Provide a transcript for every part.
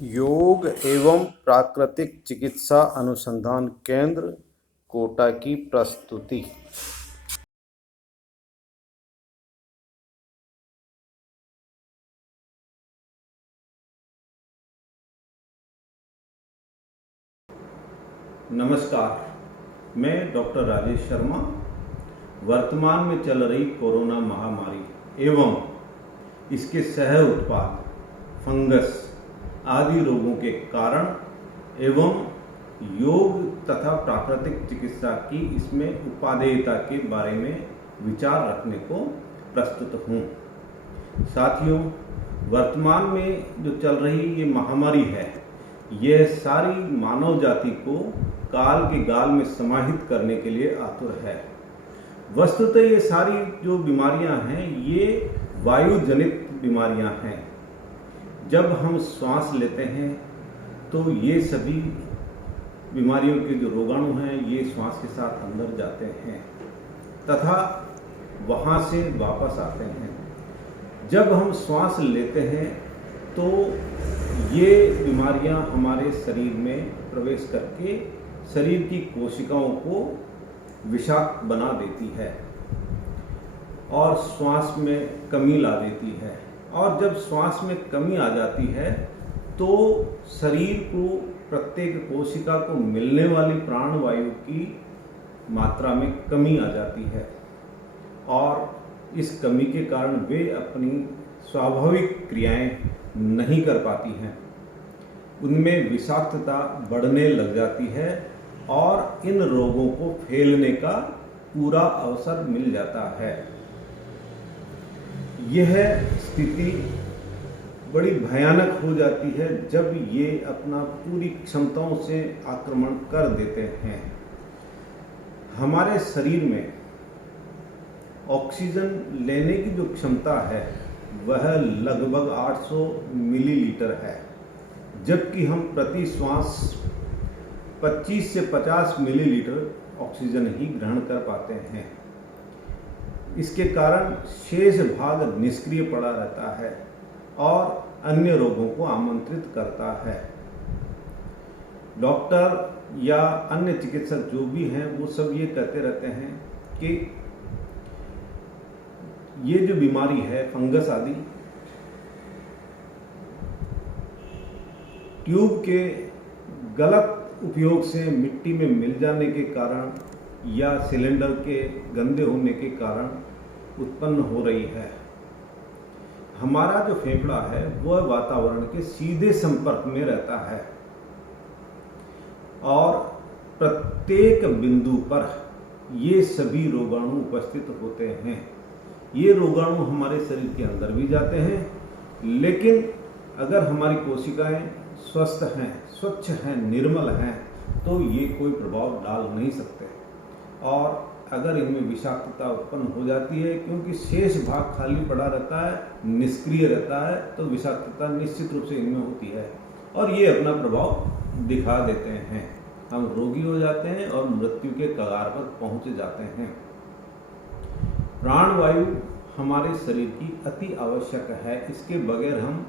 योग एवं प्राकृतिक चिकित्सा अनुसंधान केंद्र कोटा की प्रस्तुति। नमस्कार, मैं डॉक्टर राजेश शर्मा। वर्तमान में चल रही कोरोना महामारी एवं इसके सह उत्पाद फंगस आदि रोगों के कारण एवं योग तथा प्राकृतिक चिकित्सा की इसमें उपादेयता के बारे में विचार रखने को प्रस्तुत हूँ। साथियों, वर्तमान में जो चल रही ये महामारी है, यह सारी मानव जाति को काल के गाल में समाहित करने के लिए आतुर है। वस्तुतः ये सारी जो बीमारियां हैं, ये वायु जनित बीमारियां हैं। जब हम श्वास लेते हैं तो ये सभी बीमारियों के जो रोगाणु हैं, ये श्वास के साथ अंदर जाते हैं तथा वहाँ से वापस आते हैं। जब हम श्वास लेते हैं तो ये बीमारियां हमारे शरीर में प्रवेश करके शरीर की कोशिकाओं को विषाक्त बना देती है और श्वास में कमी ला देती है। और जब श्वास में कमी आ जाती है तो शरीर को, प्रत्येक कोशिका को मिलने वाली प्राणवायु की मात्रा में कमी आ जाती है और इस कमी के कारण वे अपनी स्वाभाविक क्रियाएं नहीं कर पाती हैं। उनमें विषाक्तता बढ़ने लग जाती है और इन रोगों को फैलने का पूरा अवसर मिल जाता है। यह स्थिति बड़ी भयानक हो जाती है जब ये अपना पूरी क्षमताओं से आक्रमण कर देते हैं। हमारे शरीर में ऑक्सीजन लेने की जो क्षमता है वह लगभग 800 मिलीलीटर है, जबकि हम प्रति श्वास 25 से 50 मिलीलीटर ऑक्सीजन ही ग्रहण कर पाते हैं। इसके कारण शेष भाग निष्क्रिय पड़ा रहता है और अन्य रोगों को आमंत्रित करता है। डॉक्टर या अन्य चिकित्सक जो भी हैं, वो सब ये कहते रहते हैं कि ये जो बीमारी है फंगस आदि, ट्यूब के गलत उपयोग से मिट्टी में मिल जाने के कारण या सिलेंडर के गंदे होने के कारण उत्पन्न हो रही है। हमारा जो फेफड़ा है वह वातावरण के सीधे संपर्क में रहता है और प्रत्येक बिंदु पर ये सभी रोगाणु उपस्थित होते हैं। ये रोगाणु हमारे शरीर के अंदर भी जाते हैं, लेकिन अगर हमारी कोशिकाएं स्वस्थ हैं, स्वच्छ हैं, निर्मल हैं, तो ये कोई प्रभाव डाल नहीं सकते। और अगर इनमें विषाक्तता उत्पन्न हो जाती है, क्योंकि शेष भाग खाली पड़ा रहता है, निष्क्रिय रहता है, तो विषाक्तता निश्चित रूप से इनमें होती है और ये अपना प्रभाव दिखा देते हैं। हम रोगी हो जाते हैं और मृत्यु के कगार पर पहुंच जाते हैं। प्राणवायु हमारे शरीर की अति आवश्यक है। इसके बगैर हम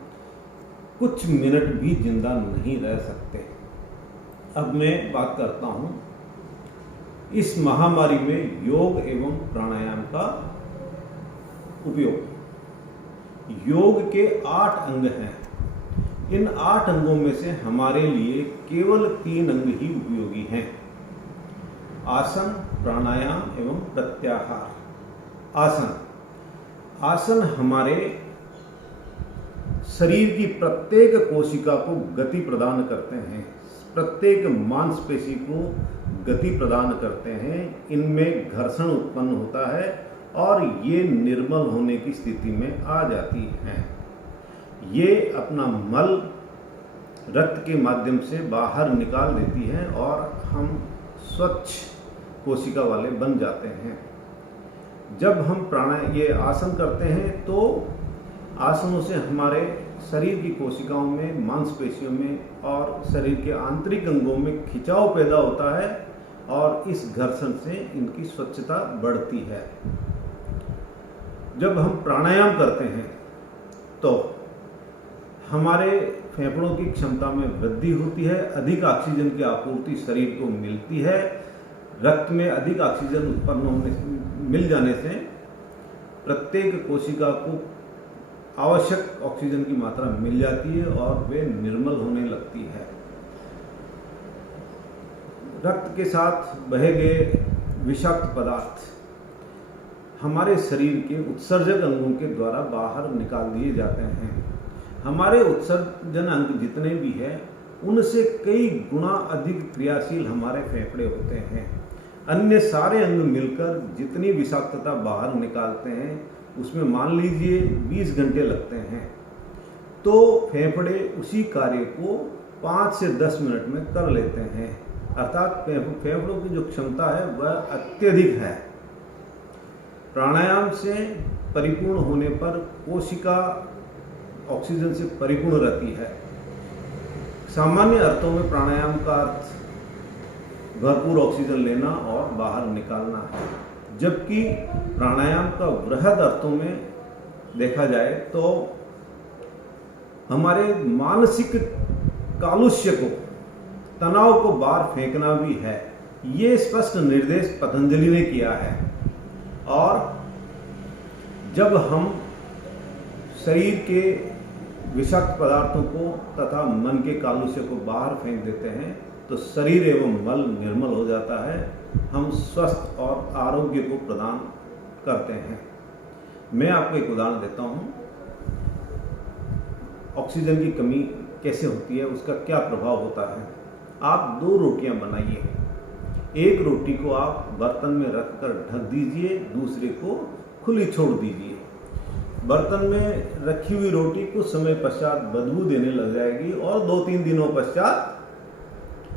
कुछ मिनट भी जिंदा नहीं रह सकते। अब मैं बात करता हूं इस महामारी में योग एवं प्राणायाम का उपयोग। योग के 8 अंग हैं। इन 8 अंगों में से हमारे लिए केवल 3 अंग ही उपयोगी हैं: आसन, प्राणायाम एवं प्रत्याहार। आसन हमारे शरीर की प्रत्येक कोशिका को गति प्रदान करते हैं, प्रत्येक मांसपेशी को गति प्रदान करते हैं। इनमें घर्षण उत्पन्न होता है और ये निर्मल होने की स्थिति में आ जाती हैं। ये अपना मल रक्त के माध्यम से बाहर निकाल देती हैं और हम स्वच्छ कोशिका वाले बन जाते हैं। जब हम ये आसन करते हैं तो आसनों से हमारे शरीर की कोशिकाओं में, मांसपेशियों में और शरीर के आंतरिक अंगों में खिंचाव पैदा होता है और इस घर्षण से इनकी स्वच्छता बढ़ती है। जब हम प्राणायाम करते हैं तो हमारे फेफड़ों की क्षमता में वृद्धि होती है, अधिक ऑक्सीजन की आपूर्ति शरीर को मिलती है, रक्त में अधिक ऑक्सीजन उत्पन्न होने मिल जाने से प्रत्येक कोशिका को आवश्यक ऑक्सीजन की मात्रा मिल जाती है और वे निर्मल होने लगती है। रक्त के साथ बहे गए विषाक्त पदार्थ हमारे शरीर के उत्सर्जक अंगों के द्वारा बाहर निकाल दिए जाते हैं। हमारे उत्सर्जन अंग जितने भी हैं उनसे कई गुना अधिक क्रियाशील हमारे फेफड़े होते हैं। अन्य सारे अंग मिलकर जितनी विषाक्तता बाहर निकालते हैं उसमें मान लीजिए 20 घंटे लगते हैं, तो फेफड़े उसी कार्य को 5 से 10 मिनट में कर लेते हैं। अर्थात फेफड़ों की जो क्षमता है वह अत्यधिक है। प्राणायाम से परिपूर्ण होने पर कोशिका ऑक्सीजन से परिपूर्ण रहती है। सामान्य अर्थों में प्राणायाम का अर्थ भरपूर ऑक्सीजन लेना और बाहर निकालना है, जबकि प्राणायाम का वृहद अर्थों में देखा जाए तो हमारे मानसिक कालुष्य को, तनाव को बाहर फेंकना भी है। ये स्पष्ट निर्देश पतंजलि ने किया है। और जब हम शरीर के विषाक्त पदार्थों को तथा मन के कालुष्य को बाहर फेंक देते हैं तो शरीर एवं मल निर्मल हो जाता है। हम स्वस्थ और आरोग्य को प्रदान करते हैं। मैं आपको एक उदाहरण देता हूँ, ऑक्सीजन की कमी कैसे होती है, उसका क्या प्रभाव होता है। आप 2 रोटियां बनाइए, एक रोटी को आप बर्तन में रखकर ढक दीजिए, दूसरे को खुली छोड़ दीजिए। बर्तन में रखी हुई रोटी कुछ समय पश्चात बदबू देने लग जाएगी और 2-3 दिनों पश्चात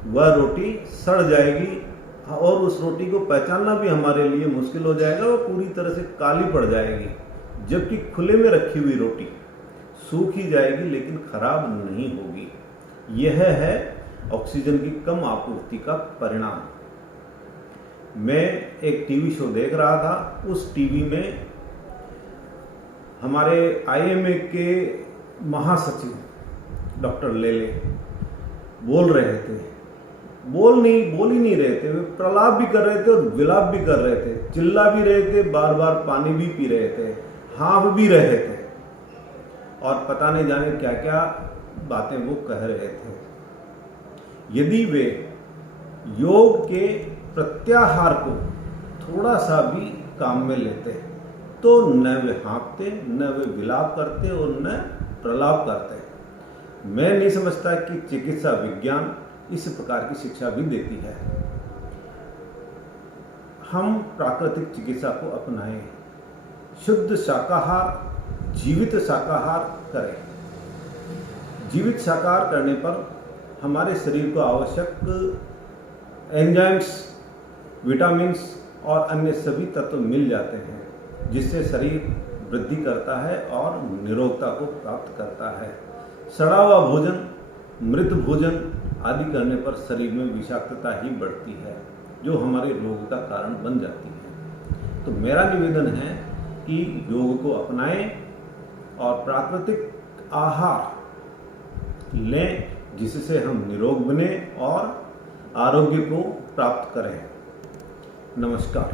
वह रोटी सड़ जाएगी और उस रोटी को पहचानना भी हमारे लिए मुश्किल हो जाएगा, वो पूरी तरह से काली पड़ जाएगी। जबकि खुले में रखी हुई रोटी सूखी जाएगी लेकिन खराब नहीं होगी। यह है ऑक्सीजन की कम आपूर्ति का परिणाम। मैं एक टीवी शो देख रहा था, उस टीवी में हमारे IMA के महासचिव डॉक्टर लेले बोल रहे थे। बोल ही नहीं रहे थे, वे प्रलाप भी कर रहे थे और विलाप भी कर रहे थे, चिल्ला भी रहे थे, बार बार पानी भी पी रहे थे, हाँफ भी रहे थे और पता नहीं जाने क्या क्या बातें वो कह रहे थे। यदि वे योग के प्रत्याहार को थोड़ा सा भी काम में लेते तो न वे हाँफते, न वे विलाप करते और न प्रलाप करते। मैं नहीं समझता कि चिकित्सा विज्ञान इस प्रकार की शिक्षा भी देती है। हम प्राकृतिक चिकित्सा को अपनाएं, शुद्ध शाकाहार, जीवित शाकाहार करें। जीवित शाकाहार करने पर हमारे शरीर को आवश्यक एंजाइम्स, विटामिन्स और अन्य सभी तत्व मिल जाते हैं, जिससे शरीर वृद्धि करता है और निरोगता को प्राप्त करता है। सड़ा हुआ भोजन, मृत भोजन आदि करने पर शरीर में विषाक्तता ही बढ़ती है, जो हमारे रोग का कारण बन जाती है। तो मेरा निवेदन है कि योग को अपनाएं और प्राकृतिक आहार लें, जिससे हम निरोग बने और आरोग्य को प्राप्त करें। नमस्कार।